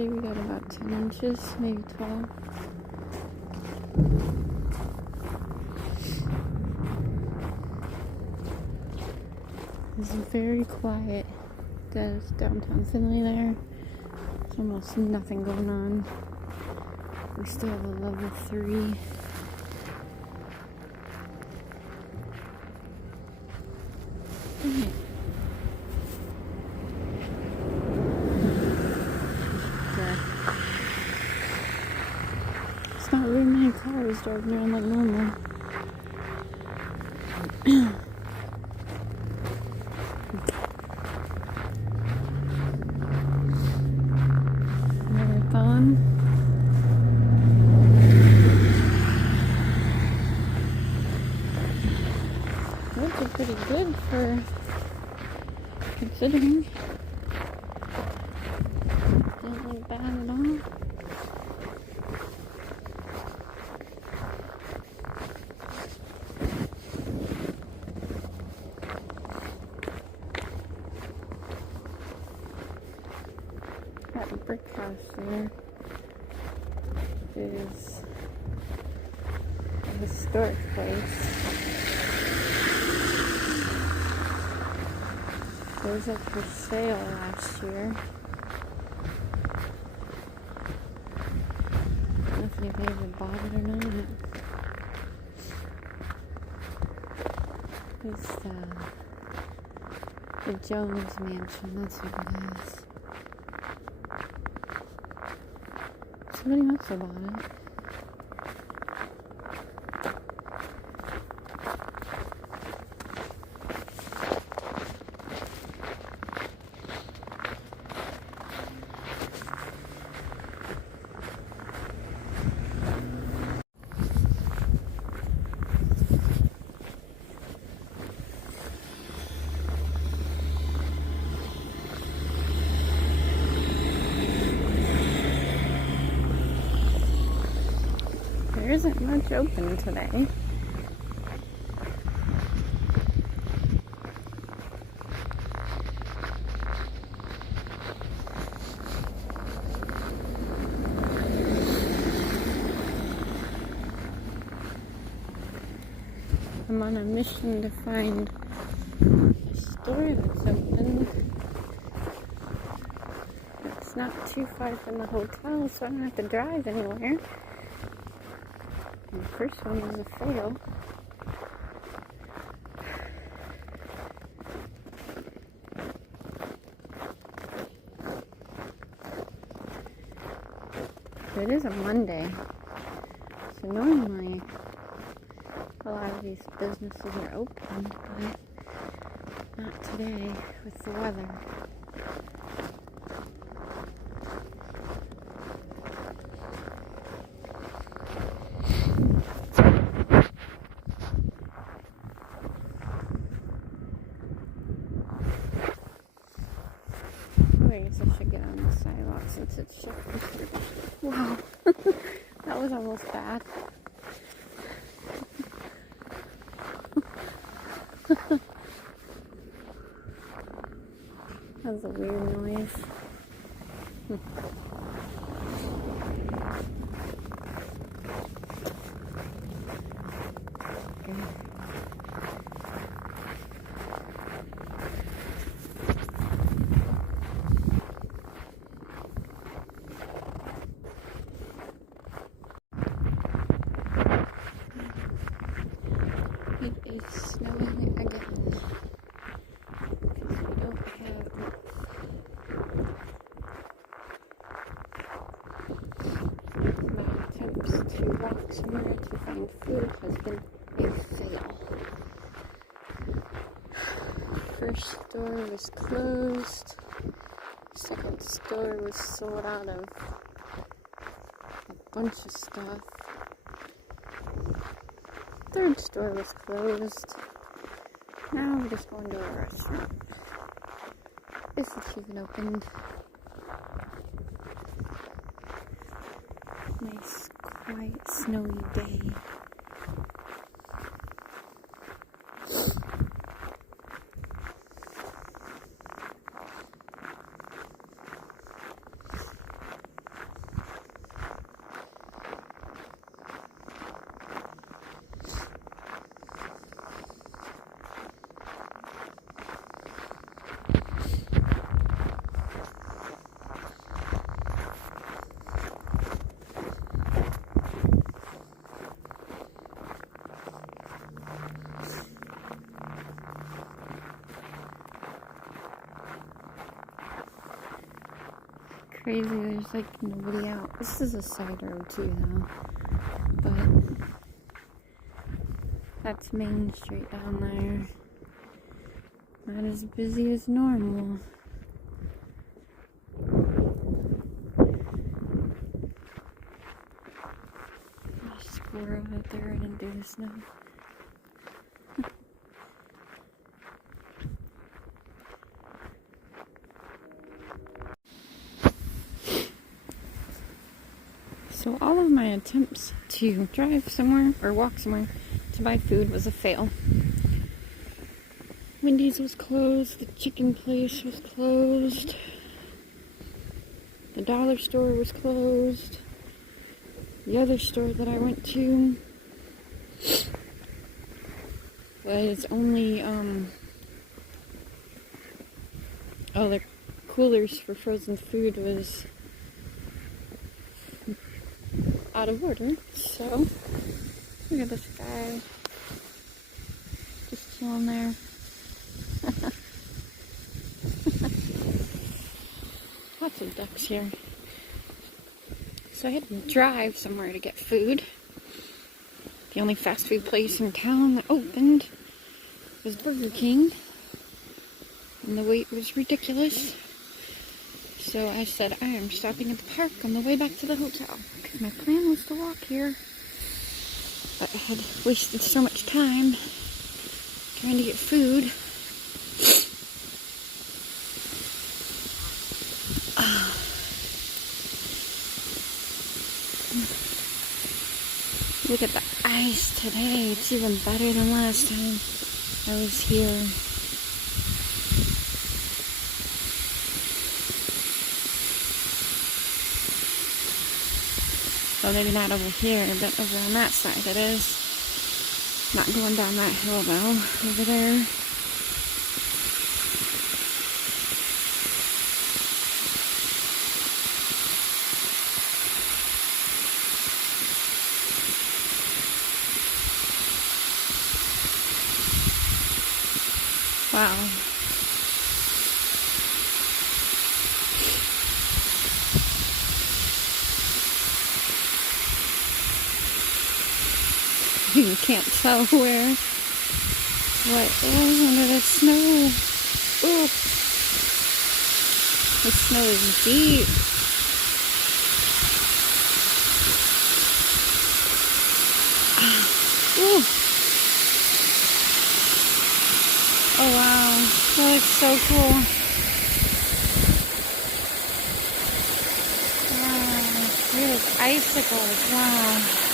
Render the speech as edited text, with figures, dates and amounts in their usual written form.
say we got about 10 inches, maybe 12. It's very quiet. There's downtown Findlay there. There's almost nothing going on. We still have a level 3. It's not very many cars driving around like normal. Marathon. Those are pretty good for considering. Didn't look bad at all. That brick house there is a historic place. It was up for sale last year. I don't know if anybody ever bought it or not. It's the Jones Mansion, that's what it is. Somebody must have bought it. There isn't much open today. I'm on a mission to find a store that's open. It's not too far from the hotel, so I don't have to drive anywhere. And the first one was a fail. It is a Monday, so normally a lot of these businesses are open, but not today with the weather. I guess I should get on the sidewalk since it's shifted. Wow, that was almost bad. That was a weird noise. It is snowing again. Because we don't have my attempts to walk somewhere to find food has been a fail. First store was closed. Second store was sold out of a bunch of stuff. Third store was closed. Now we're just going to a restaurant. If it's even opened. Nice, quiet, snowy day. crazy. There's like nobody out. This is a side road too, though. But that's Main Street down there. Not as busy as normal. There's a squirrel out there right into the snow. So all of my attempts to drive somewhere or walk somewhere to buy food was a fail. Wendy's was closed, the chicken place was closed, the dollar store was closed, the other store that I went to was only, the coolers for frozen food was out of order. So look at this guy just chilling there. Lots of ducks here. So I had to drive somewhere to get food. The only fast food place in town that opened was Burger King, and the wait was ridiculous. So I said, I am stopping at the park on the way back to the hotel, because my plan was to walk here. But I had wasted so much time trying to get food. Look at the ice today. It's even better than last time I was here. Well, maybe not over here, but over on that side it is. Not going down that hill though, over there. Wow. You can't tell what is under the snow. Ooh. The snow is deep. Ooh. Oh wow, that looks so cool. Wow, look at those icicles, wow.